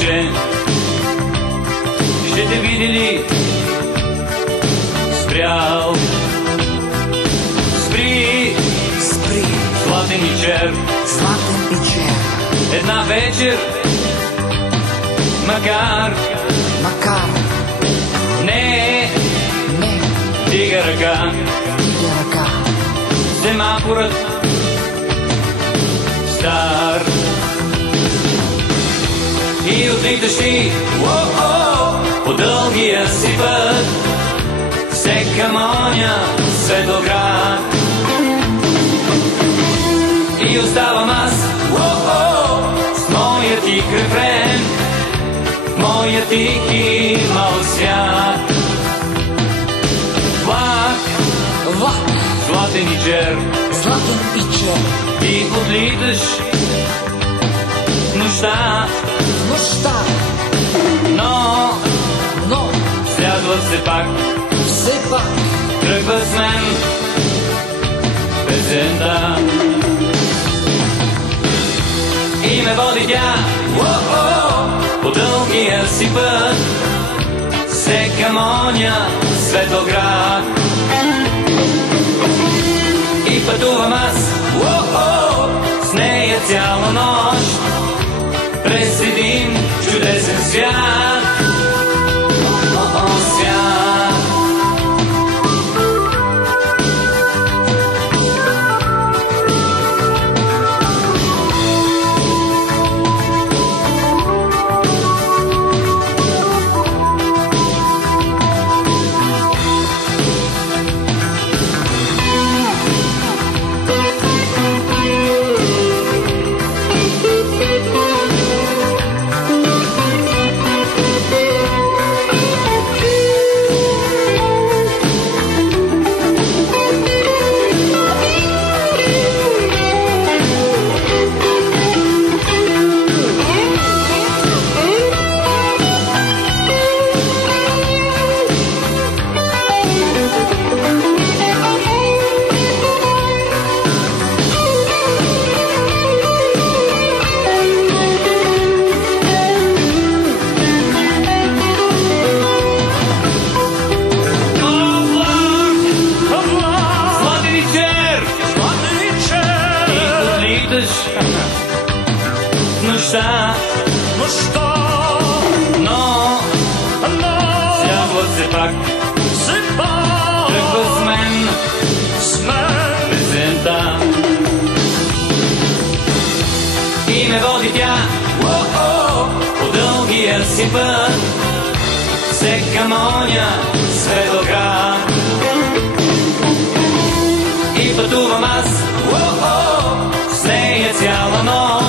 момиче, ще те види ли спрял? Спри, Спри, златен и чер, златен и чер. една вечер, макар не дига ръка, семафорът стар и отлиташ ти по дългия си път все към оня Светоград. И оставам аз с моя тих рефрен, моя тихи мал свят. Влак, златен и чер, ти отлиташ в нощта, но сядват все пак, тръгва с мен песента. И ме води тя по дългия си път все към оня Светоград. И пътувам аз с нея цяла нощ през един чудесен свят. Нощта, но сядват все пак, тръгва с мен песента. И ме води тя по дългия си път все към оня Светоград. И пътувам аз с нея цяла нощ